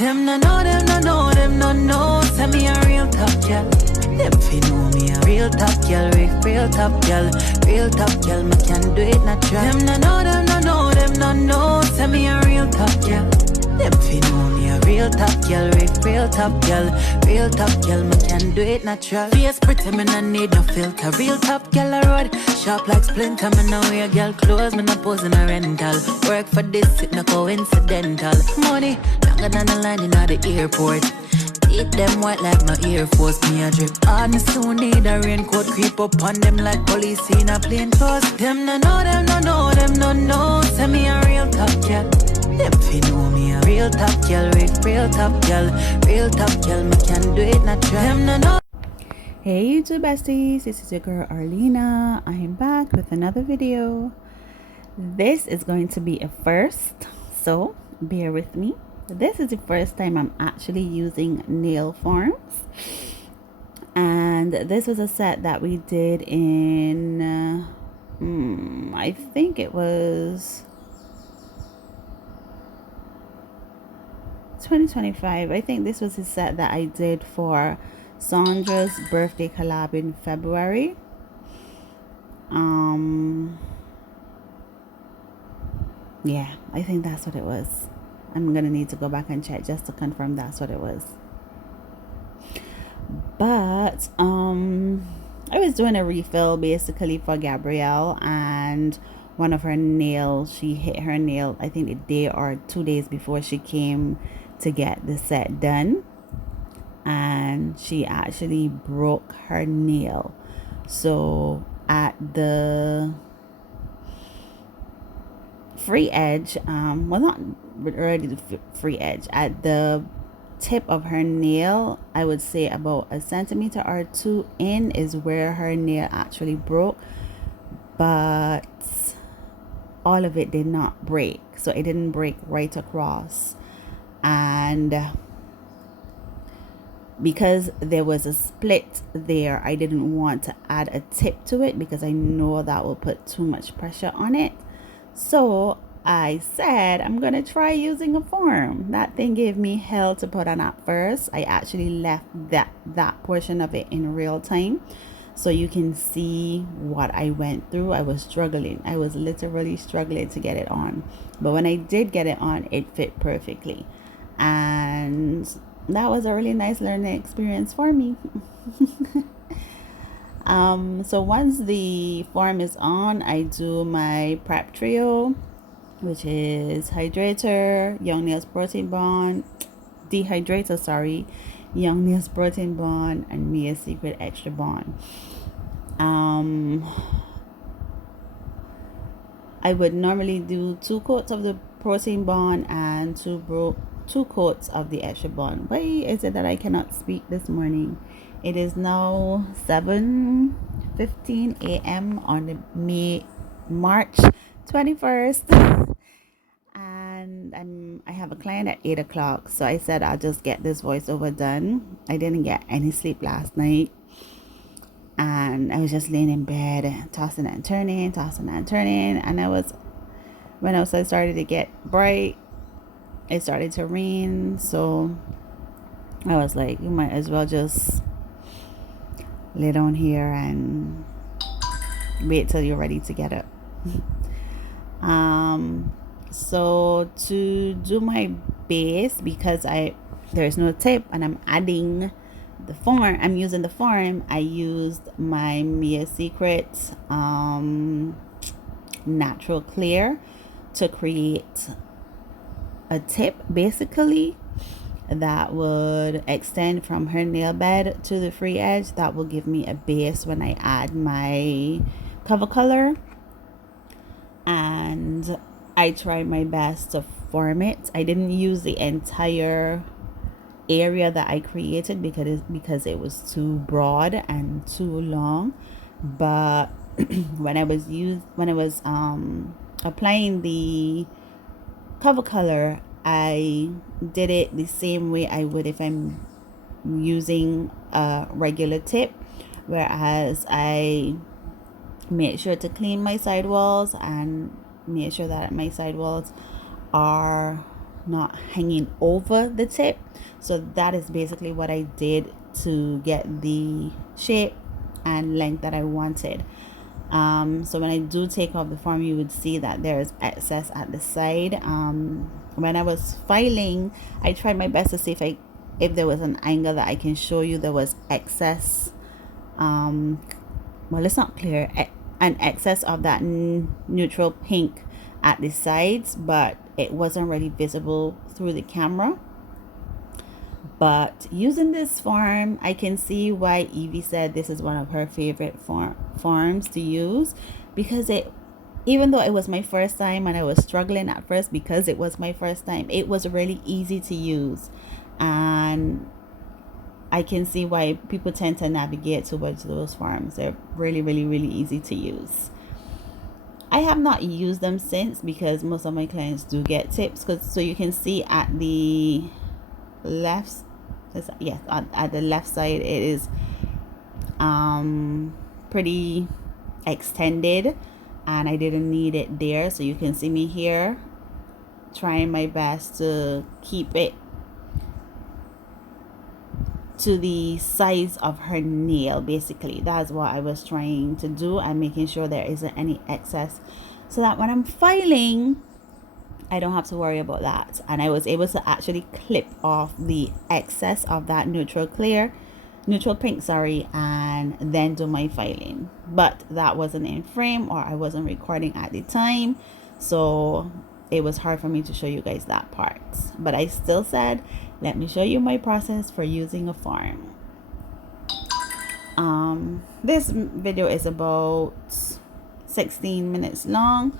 Them no know, them no know, them no know. Send me a real top girl. Them fi know me a real top girl, real top girl, real top girl. Me can do it natural. Them no know, them no know, them no know. Send me a real top girl. Them fi know me a real top girl, real top girl, real top girl. Me can do it natural. Face pretty, me no need no filter. Real top girl I road, sharp like splinter. Me no wear girl clothes, me no pose in a rental. Work for this, it no coincidental. Money longer than the line in the airport. Eat them white like my Air Force, me a drip. On the soon need a raincoat, creep up on them like police in a plain clothes. Them no know, them no know, them no know. Send me a real top girl. Them fi know me a real top girl, real top girl, real top girl. Me can do it natural. Them no know. Hey YouTube besties, this is your girl Arlena. I am back with another video. This is going to be a first, so bear with me. This is the first time I'm actually using nail forms, and this was a set that we did in I think it was 2025. I think this was a set that I did for Sandra's birthday collab in February. Yeah, I think that's what it was. I'm gonna need to go back and check just to confirm that's what it was. But I was doing a refill basically for Gabrielle, and one of her nails, she hit her nail I think a day or 2 days before she came to get the set done, and she actually broke her nail. So at the free edge, well, not really the free edge, at the tip of her nail, I would say about a centimeter or two in is where her nail actually broke, but all of it did not break. So it didn't break right across, and because there was a split there, I didn't want to add a tip to it because I know that will put too much pressure on it. So I said I'm gonna try using a form. That thing gave me hell to put on at first. I actually left that portion of it in real time so you can see what I went through. I was struggling. I was literally struggling to get it on, but when I did get it on, it fit perfectly, and that was a really nice learning experience for me. So once the form is on, I do my prep trio, which is hydrator, Young Nails protein bond, dehydrator, sorry, Young Nails protein bond, and Mia Secret extra bond. I would normally do 2 coats of the protein bond and 2 coats of the extra bond. Why is it that I cannot speak this morning? It is now 7:15 a.m. on the March 21st, and I have a client at 8 o'clock, so I said I'll just get this voiceover done. I didn't get any sleep last night, and I was just laying in bed, tossing and turning, and when outside started to get bright, it started to rain, so I was like, you might as well just lay down here and wait till you're ready to get up. So to do my base, because there's no tip and I'm adding the form, I'm using the form, I used my Mia Secret natural clear to create a tip basically that would extend from her nail bed to the free edge. That will give me a base when I add my cover color, and I tried my best to form it. I didn't use the entire area that I created because it was too broad and too long, but when I was applying the cover color, I did it the same way I would if I'm using a regular tip, whereas I made sure to clean my sidewalls and make sure that my sidewalls are not hanging over the tip. So that is basically what I did to get the shape and length that I wanted. So when I do take off the form, you would see that there is excess at the side. When I was filing, I tried my best to see if there was an angle that I can show you there was excess. Well, it's not clear, an excess of that neutral pink at the sides, but it wasn't really visible through the camera. But using this form, I can see why Evie said this is one of her favorite forms to use, because even though it was my first time and I was struggling at first because it was my first time, it was really easy to use. And I can see why people tend to navigate towards those forms. They're really, really, really easy to use. I have not used them since because most of my clients do get tips. So you can see at the left, yes, at the left side, it is pretty extended, and I didn't need it there. So you can see me here trying my best to keep it to the size of her nail. Basically, that's what I was trying to do, and making sure there isn't any excess, so that when I'm filing, I don't have to worry about that. And I was able to actually clip off the excess of that neutral pink, sorry, and then do my filing. But that wasn't in frame, or I wasn't recording at the time, so it was hard for me to show you guys that part. But I still said, let me show you my process for using a form. This video is about 16 minutes long,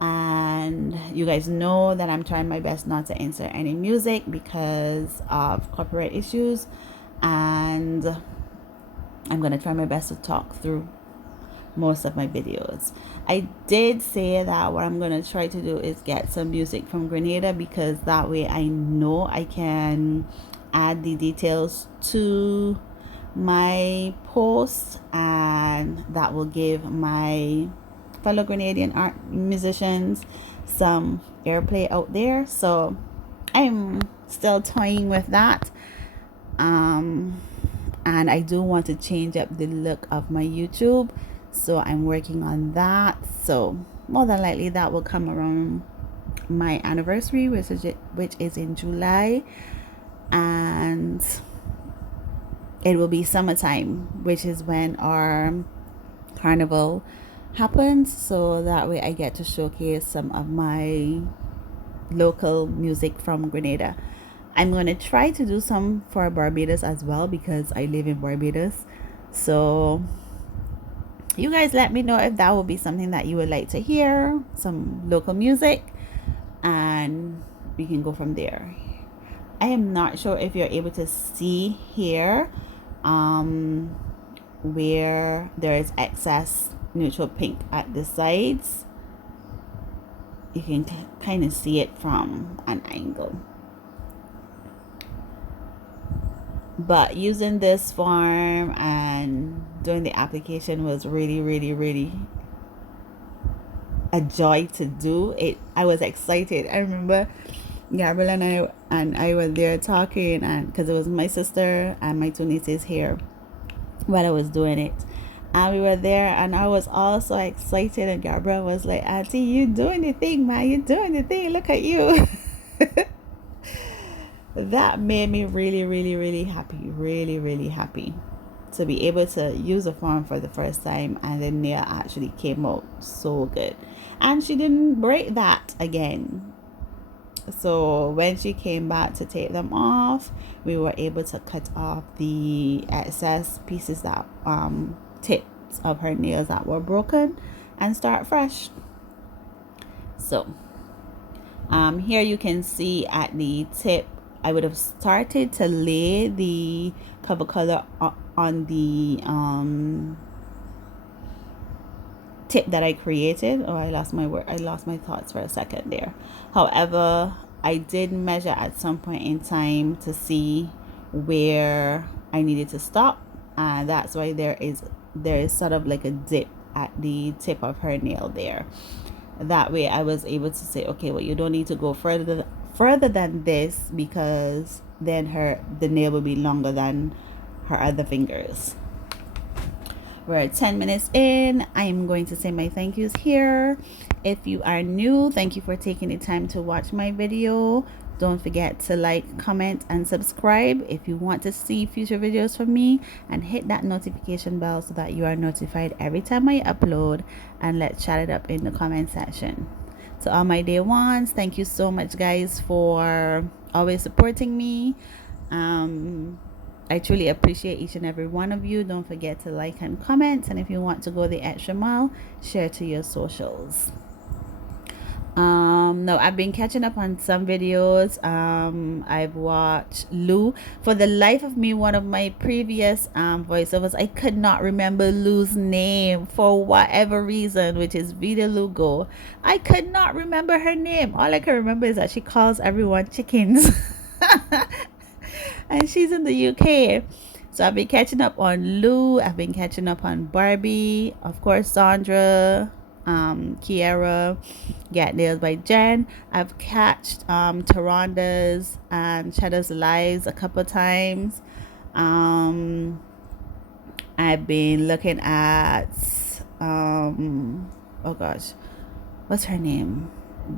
and you guys know that I'm trying my best not to insert any music because of copyright issues, and I'm gonna try my best to talk through most of my videos. I did say that what I'm gonna try to do is get some music from Grenada, because that way I know I can add the details to my post, and that will give my fellow Grenadian art musicians some airplay out there. So I'm still toying with that, and I do want to change up the look of my YouTube, so I'm working on that. So more than likely that will come around my anniversary, which is in July, and it will be summertime, which is when our carnival happens. So that way I get to showcase some of my local music from Grenada. I'm going to try to do some for Barbados as well, because I live in Barbados. So you guys let me know if that will be something that you would like to hear, some local music, and we can go from there. I am not sure if you're able to see here where there is excess neutral pink at the sides. You can kind of see it from an angle. But using this form and doing the application was really, really, really a joy to do it. I was excited. I remember Gabrielle and I were there talking, and because it was my sister and my two nieces here while I was doing it, and we were there, and I was all so excited, and Gabrielle was like, "Auntie, you doing the thing, man, you doing the thing, look at you." That made me really, really, really happy, really, really happy to be able to use a form for the first time, and the nail actually came out so good, and she didn't break that again. So when she came back to take them off, we were able to cut off the excess pieces, that tips of her nails that were broken, and start fresh. So here you can see at the tip, I would have started to lay the cover color on the tip that I created. Oh, I lost my thoughts for a second there. However, I did measure at some point in time to see where I needed to stop, and that's why there is sort of like a dip at the tip of her nail there. That way I was able to say, okay, well, you don't need to go further further than this because then the nail will be longer than her other fingers. We're at 10 minutes in. I'm going to say my thank yous here. If you are new, thank you for taking the time to watch my video. Don't forget to like, comment, and subscribe if you want to see future videos from me, and hit that notification bell so that you are notified every time I upload, and let's chat it up in the comment section. To all my day ones, thank you so much guys for always supporting me. I truly appreciate each and every one of you. Don't forget to like and comment, and if you want to go the extra mile, share to your socials. No, I've been catching up on some videos. I've watched Lou. For the life of me, one of my previous voiceovers, I could not remember Lou's name for whatever reason, which is Vida Lugo. I could not remember her name. All I can remember is that she calls everyone chickens. And she's in the UK. So I've been catching up on Lou. I've been catching up on Barbie, of course, Sandra, Kiara, Get Nails by Jen. I've catched Taronda's and Shadow's Lives a couple times. I've been looking at oh gosh, what's her name?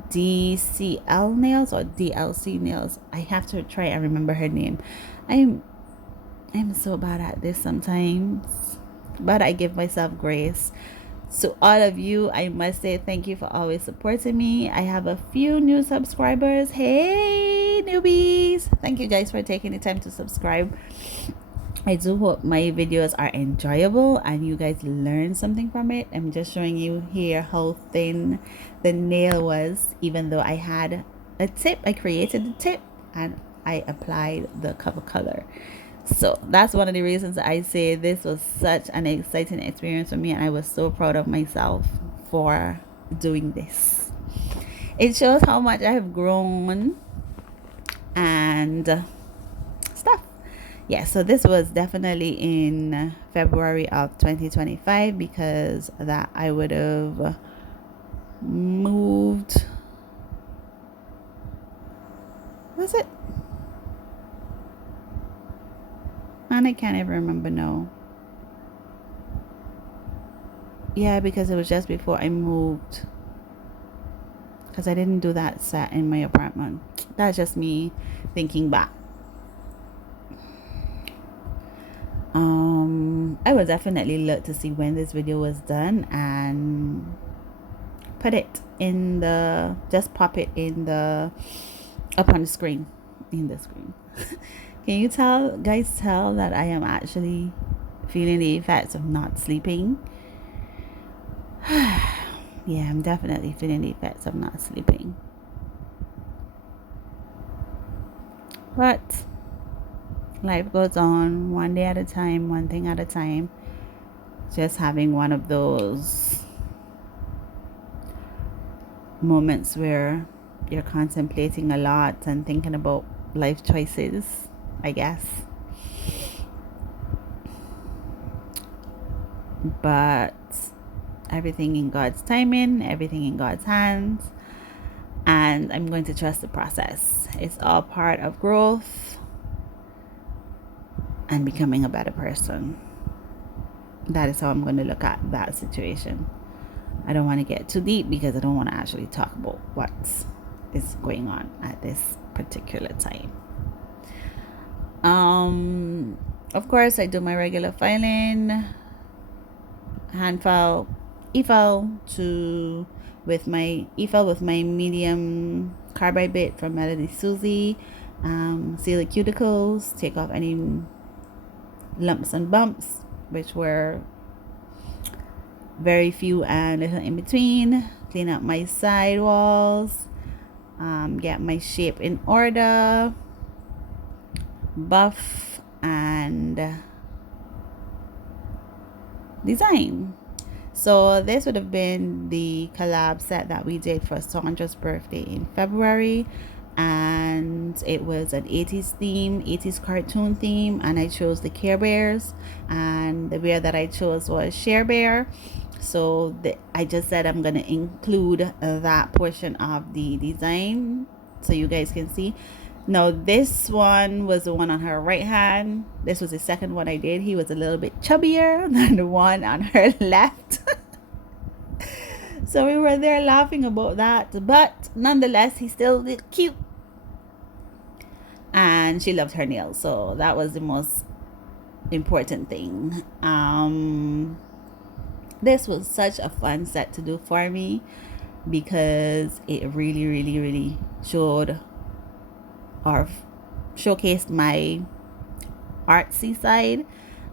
DCL Nails or DLC Nails. I have to try and remember her name. I'm so bad at this sometimes, but I give myself grace. So all of you, I must say thank you for always supporting me. I have a few new subscribers. Hey newbies, thank you guys for taking the time to subscribe. I do hope my videos are enjoyable and you guys learn something from it. I'm just showing you here how thin the nail was, even though I had a tip. I created the tip and I applied the cover color. So that's one of the reasons I say this was such an exciting experience for me, and I was so proud of myself for doing this. It shows how much I have grown and stuff. Yeah, so this was definitely in February of 2025, because that I would have moved. Was it? And I can't even remember now. Yeah, because it was just before I moved, because I didn't do that set in my apartment. That's just me thinking back. I would definitely look to see when this video was done and put it in the, just pop it in the, up on the screen, in the screen. Can you guys tell that I am actually feeling the effects of not sleeping? Yeah, I'm definitely feeling the effects of not sleeping. But life goes on, one day at a time, one thing at a time. Just having one of those moments where you're contemplating a lot and thinking about life choices, I guess. But everything in God's timing, everything in God's hands, and I'm going to trust the process. It's all part of growth and becoming a better person. That is how I'm going to look at that situation. I don't want to get too deep because I don't want to actually talk about what is going on at this particular time. Of course, I do my regular filing, hand file, e-file with my medium carbide bit from Melody Susie. Seal the cuticles, take off any lumps and bumps, which were very few and little in between. Clean up my side walls, get my shape in order, buff and design. So this would have been the collab set that we did for Sandra's birthday in February, and it was an 80s theme, 80s cartoon theme, and I chose the Care Bears, and the bear that I chose was Share Bear. So I just said I'm going to include that portion of the design so you guys can see. Now this one was the one on her right hand. This was the second one I did. He was a little bit chubbier than the one on her left. So we were there laughing about that, but nonetheless he still did cute, and she loved her nails, so that was the most important thing. This was such a fun set to do for me because it really showed or showcased my artsy side,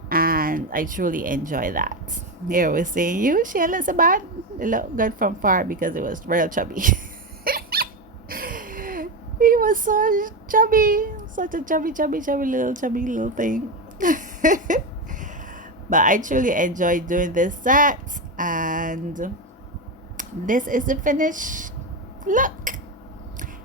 and I truly enjoy that. Here we're saying, you Shayla Sabat, it looked good from far because it was real chubby. He was so chubby, such a chubby little thing. But I truly enjoyed doing this set, and this is the finished look.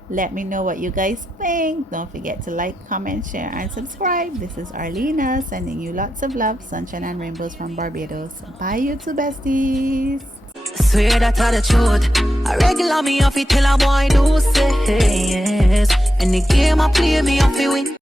Let me know what you guys think. Don't forget to like, comment, share, and subscribe. This is Arlena sending you lots of love, sunshine, and rainbows from Barbados. Bye, you two besties. Swear that are the truth. I regular me off it till a boy do say yes. And the game I play me off it win.